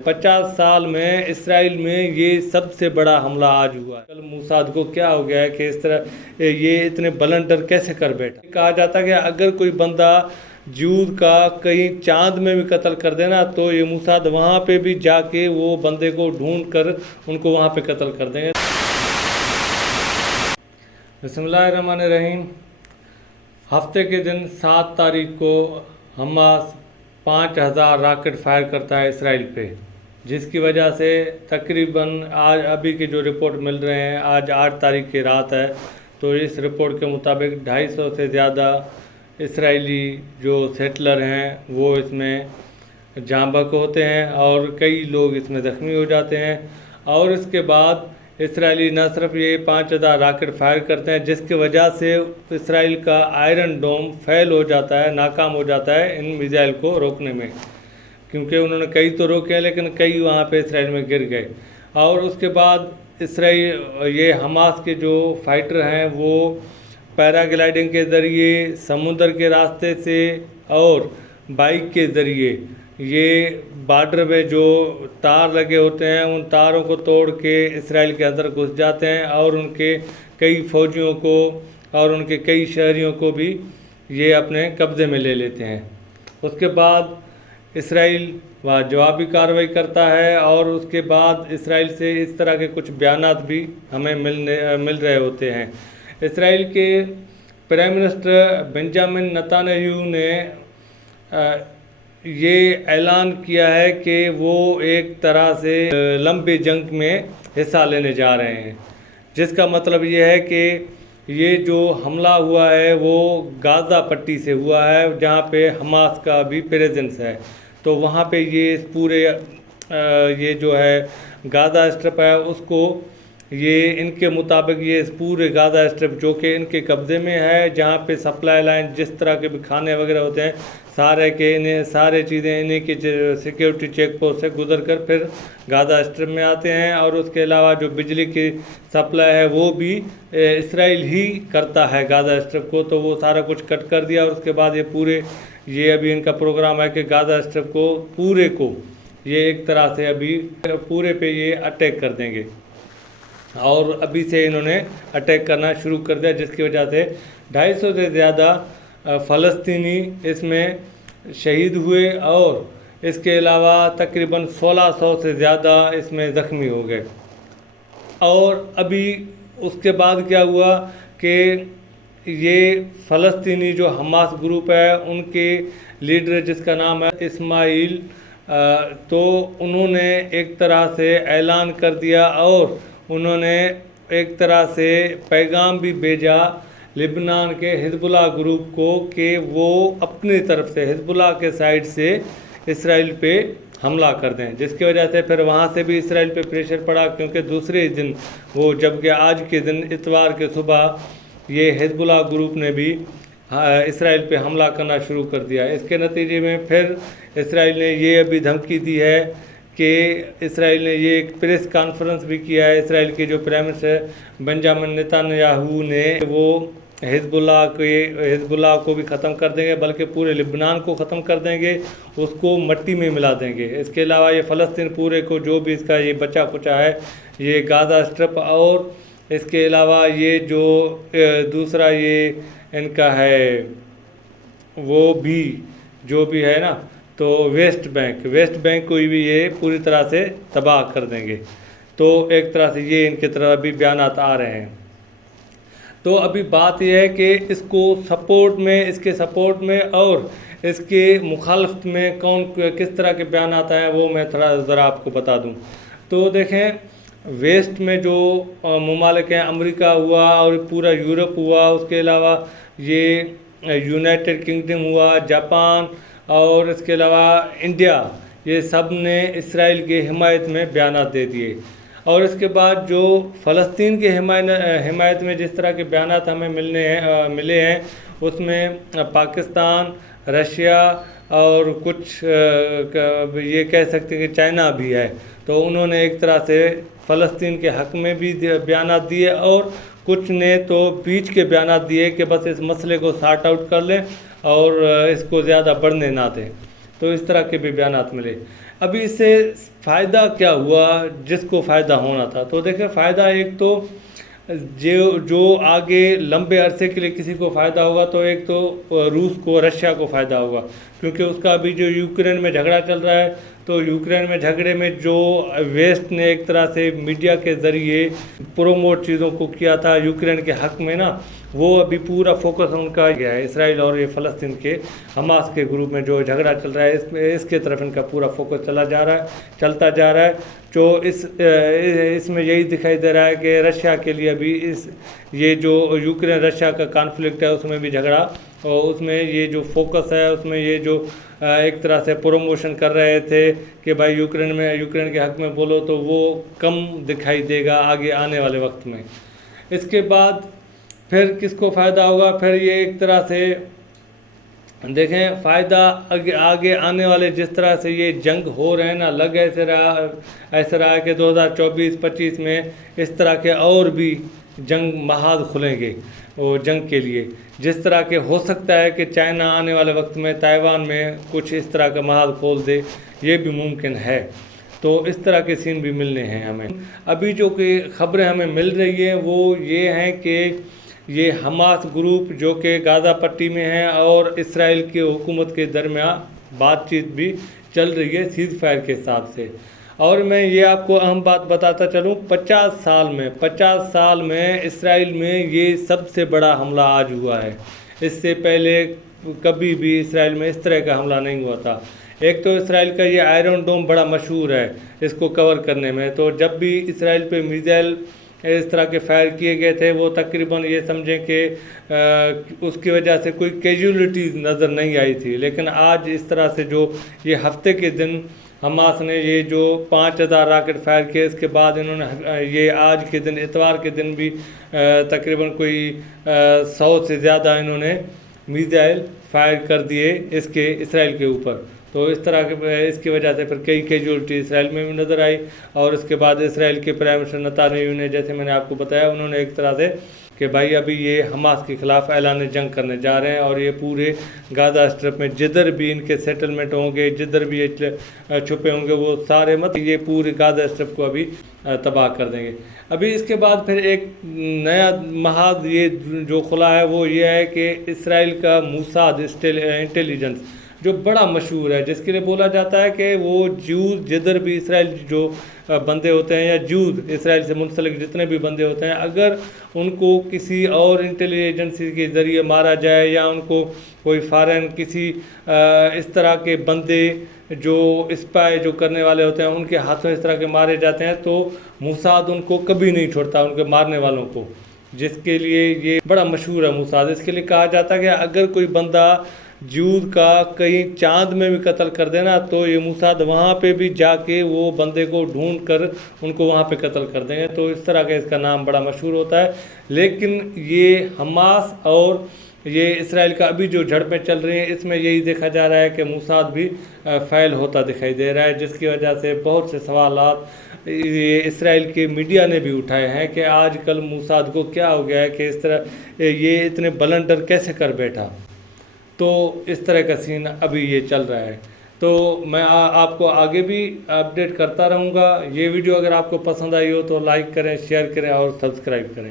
50 साल में इसराइल में ये सबसे बड़ा हमला आज हुआ है। कल मोसाद को क्या हो गया है कि इस तरह ये इतने बलंडर कैसे कर बैठा। कहा जाता है कि अगर कोई बंदा जूद का कहीं चांद में भी कत्ल कर देना तो ये मोसाद वहाँ पे भी जाके वो बंदे को ढूंढ कर उनको वहाँ पे कत्ल कर देंगे। बिस्मिल्लाहिर्रहमानिर्रहीम। हफ्ते के दिन 7 तारीख को हमास 5000 रॉकेट फायर करता है इसराइल पे, जिसकी वजह से तकरीबन आज अभी के जो रिपोर्ट मिल रहे हैं, आज 8 तारीख की रात है, तो इस रिपोर्ट के मुताबिक 250 से ज़्यादा इसराइली जो सेटलर हैं वो इसमें जाँ बहक होते हैं और कई लोग इसमें ज़ख्मी हो जाते हैं। और इसके बाद इसराइली न सिर्फ ये 5000 रॉकेट फायर करते हैं, जिसकी वजह से इसराइल का आयरन डोम फेल हो जाता है, नाकाम हो जाता है इन मिसाइल को रोकने में, क्योंकि उन्होंने कई तो रोके हैं लेकिन कई वहाँ पे इसराइल में गिर गए। और उसके बाद इसराइल ये हमास के जो फाइटर हैं वो पैराग्लाइडिंग के ज़रिए, समुद्र के रास्ते से और बाइक के ज़रिए ये बॉर्डर में जो तार लगे होते हैं उन तारों को तोड़ के इसराइल के अंदर घुस जाते हैं और उनके कई फौजियों को और उनके कई शहरियों को भी ये अपने कब्ज़े में ले लेते हैं। उसके बाद इसराइल वह जवाबी कार्रवाई करता है और उसके बाद इसराइल से इस तरह के कुछ बयानात भी हमें मिल रहे होते हैं। इसराइल के प्राइम मिनिस्टर बेंजामिन नेतन्याहू ने ये ऐलान किया है कि वो एक तरह से लंबी जंग में हिस्सा लेने जा रहे हैं, जिसका मतलब ये है कि ये जो हमला हुआ है वो गाज़ा पट्टी से हुआ है, जहाँ पे हमास का भी प्रेजेंस है। तो वहाँ पे ये पूरे ये जो है गाज़ा स्ट्रिप है उसको ये इनके मुताबिक ये पूरे गाज़ा स्ट्रिप जो कि इनके कब्ज़े में है, जहाँ पे सप्लाई लाइन जिस तरह के भी खाने वगैरह होते हैं सारे चीज़ें इन्हीं की सिक्योरिटी चेक पोस्ट से गुजर कर फिर गाज़ा स्ट्रिप में आते हैं। और उसके अलावा जो बिजली की सप्लाई है वो भी इसराइल ही करता है गाज़ा स्ट्रिप को, तो वो सारा कुछ कट कर दिया। और उसके बाद ये अभी इनका प्रोग्राम है कि गाज़ा स्ट्रिप को पूरे को ये एक तरह से अभी पूरे पे ये अटैक कर देंगे और अभी से इन्होंने अटैक करना शुरू कर दिया, जिसकी वजह से 250 से ज़्यादा फ़लस्तीनी इसमें शहीद हुए और इसके अलावा तकरीबन 1600 से ज़्यादा इसमें ज़ख्मी हो गए। और अभी उसके बाद क्या हुआ कि ये फ़लस्तीनी जो हमास ग्रुप है उनके लीडर जिसका नाम है इस्माइल, तो उन्होंने एक तरह से ऐलान कर दिया और उन्होंने एक तरह से पैगाम भी भेजा लिबनान के हिजबुल्लाह ग्रुप को कि वो अपनी तरफ से हिजबुल्लाह के साइड से इसराइल पे हमला कर दें, जिसकी वजह से फिर वहाँ से भी इसराइल पे प्रेशर पड़ा, क्योंकि दूसरे दिन वो जबकि आज के दिन इतवार के सुबह ये हिजबुल्लाह ग्रुप ने भी इसराइल पे हमला करना शुरू कर दिया। इसके नतीजे में फिर इसराइल ने ये अभी धमकी दी है कि इसराइल ने ये एक प्रेस कॉन्फ्रेंस भी किया है। इसराइल के जो प्राइम मिनिस्टर बेंजामिन नेतन्याहू ने वो हिजबुल्लाह को भी ख़त्म कर देंगे, बल्कि पूरे लिबनान को ख़त्म कर देंगे, उसको मिट्टी में मिला देंगे। इसके अलावा ये फ़लस्तीन पूरे को जो भी इसका ये बचा कुचा है ये गाज़ा स्ट्रिप और इसके अलावा ये जो दूसरा ये इनका है वो भी जो भी है ना, तो वेस्ट बैंक को भी ये पूरी तरह से तबाह कर देंगे। तो एक तरह से ये इनकी तरफ अभी बयानात आ रहे हैं। तो अभी बात यह है कि इसके सपोर्ट में और इसके मुखालफत में किस तरह के बयानात आए हैं वो मैं थोड़ा ज़रा आपको बता दूं। तो देखें, वेस्ट में जो ममालिक हैं, अमेरिका हुआ और पूरा यूरोप हुआ, उसके अलावा ये यूनाइटेड किंगडम हुआ, जापान और इसके अलावा इंडिया, ये सब ने इसराइल की हिमायत में बयानात दे दिए। और इसके बाद जो फ़लस्तीन के हिमायत में जिस तरह के बयानात हमें मिले हैं उसमें पाकिस्तान, रशिया और कुछ ये कह सकते हैं कि चाइना भी है। तो उन्होंने एक तरह से फ़लस्तीन के हक़ में भी बयानात दिए और कुछ ने तो बीच के बयानात दिए कि बस इस मसले को सॉर्ट आउट कर लें और इसको ज़्यादा बढ़ने ना दें। تو اس طرح کے بھی بیانات ملے۔ ابھی اس سے فائدہ کیا ہوا جس کو فائدہ ہونا تھا؟ تو دیکھیں فائدہ ایک تو جو آگے لمبے عرصے کے لیے کسی کو فائدہ ہوگا تو ایک تو روس کو، رشیا کو فائدہ ہوگا، کیونکہ اس کا ابھی جو یوکرین میں جھگڑا چل رہا ہے، تو یوکرین میں جھگڑے میں جو ویسٹ نے ایک طرح سے میڈیا کے ذریعے پروموٹ چیزوں کو کیا تھا یوکرین کے حق میں نا، وہ ابھی پورا فوکس ان کا گیا ہے اسرائیل اور یہ فلسطین کے حماس کے گروپ میں جو جھگڑا چل رہا ہے، اس کے طرف ان کا پورا فوکس چلتا جا رہا ہے۔ جو اس میں یہی دکھائی دے رہا ہے کہ رشیا کے لیے ابھی یہ جو یوکرین رشیا کا کانفلکٹ ہے اس میں بھی جھگڑا، اور اس میں یہ جو فوکس ہے اس میں یہ جو ایک طرح سے پروموشن کر رہے تھے کہ بھائی یوکرین کے حق میں بولو، تو وہ کم دکھائی دے گا آگے آنے والے وقت میں۔ اس کے بعد پھر کس کو فائدہ ہوگا؟ پھر یہ ایک طرح سے دیکھیں فائدہ آگے آنے والے جس طرح سے یہ جنگ ہو رہے ہیں نا، ایسے رہا ہے کہ 2024-25 میں اس طرح کے اور بھی جنگ محاذ کھلیں گے وہ جنگ کے لیے، جس طرح کے ہو سکتا ہے کہ چائنا آنے والے وقت میں تائیوان میں کچھ اس طرح کا محاذ کھول دے، یہ بھی ممکن ہے۔ تو اس طرح کے سین بھی ملنے ہیں ہمیں۔ ابھی جو کہ خبریں ہمیں مل رہی ہیں وہ یہ ہیں کہ یہ حماس گروپ جو کہ غزہ پٹی میں ہیں اور اسرائیل کی حکومت کے درمیان بات چیت بھی چل رہی ہے سیز فائر کے حساب سے۔ اور میں یہ آپ کو اہم بات بتاتا چلوں، 50 سال میں اسرائیل میں یہ سب سے بڑا حملہ آج ہوا ہے۔ اس سے پہلے کبھی بھی اسرائیل میں اس طرح کا حملہ نہیں ہوا تھا۔ ایک تو اسرائیل کا یہ آئرن ڈوم بڑا مشہور ہے اس کو کور کرنے میں، تو جب بھی اسرائیل پہ میزائل اس طرح کے فائر کیے گئے تھے وہ تقریباً یہ سمجھیں کہ اس کی وجہ سے کوئی کیجولیٹیز نظر نہیں آئی تھی، لیکن آج اس طرح سے جو یہ ہفتے کے دن حماس نے یہ جو 5000 راکٹ فائر کیے، اس کے بعد انہوں نے یہ آج کے دن اتوار کے دن بھی تقریباً کوئی 100 سے زیادہ انہوں نے میزائل فائر کر دیے اسرائیل کے اوپر۔ تو اس طرح کے اس کی وجہ سے پھر کئی کیجولیٹی اسرائیل میں بھی نظر آئی، اور اس کے بعد اسرائیل کے پرائم منسٹر نتانیاہو نے، جیسے میں نے آپ کو بتایا، انہوں نے ایک طرح سے کہ بھائی ابھی یہ حماس کے خلاف اعلان جنگ کرنے جا رہے ہیں، اور یہ پورے غزہ اسٹرپ میں جدھر بھی ان کے سیٹلمنٹ ہوں گے، جدھر بھی چھپے ہوں گے، وہ سارے یہ پورے غزہ اسٹرپ کو ابھی تباہ کر دیں گے۔ ابھی اس کے بعد پھر ایک نیا محاذ یہ جو کھلا ہے وہ یہ ہے کہ اسرائیل کا موساد انٹیلیجنس جو بڑا مشہور ہے، جس کے لیے بولا جاتا ہے کہ وہ جوز جدھر بھی اسرائیل جو بندے ہوتے ہیں یا جوز اسرائیل سے منسلک جتنے بھی بندے ہوتے ہیں، اگر ان کو کسی اور انٹیلیجنسی کے ذریعے مارا جائے یا ان کو کوئی فارن کسی اس طرح کے بندے جو اسپائی جو کرنے والے ہوتے ہیں ان کے ہاتھوں اس طرح کے مارے جاتے ہیں، تو موساد ان کو کبھی نہیں چھوڑتا ان کے مارنے والوں کو، جس کے لیے یہ بڑا مشہور ہے موساد۔ اس کے لیے کہا جاتا ہے کہ اگر کوئی بندہ جود کا کہیں چاند میں بھی قتل کر دینا تو یہ موساد وہاں پہ بھی جا کے وہ بندے کو ڈھونڈ کر ان کو وہاں پہ قتل کر دیں گے، تو اس طرح کا اس کا نام بڑا مشہور ہوتا ہے۔ لیکن یہ حماس اور یہ اسرائیل کا ابھی جو جھڑپیں چل رہی ہیں اس میں یہی دیکھا جا رہا ہے کہ موساد بھی فعال ہوتا دکھائی دے رہا ہے، جس کی وجہ سے بہت سے سوالات یہ اسرائیل کے میڈیا نے بھی اٹھائے ہیں کہ آج کل موساد کو کیا ہو گیا ہے کہ اس طرح یہ اتنے بلنڈر کیسے کر بیٹھا۔ تو اس طرح کا سین ابھی یہ چل رہا ہے، تو میں آپ کو آگے بھی اپڈیٹ کرتا رہوں گا۔ یہ ویڈیو اگر آپ کو پسند آئی ہو تو لائک کریں، شیئر کریں اور سبسکرائب کریں۔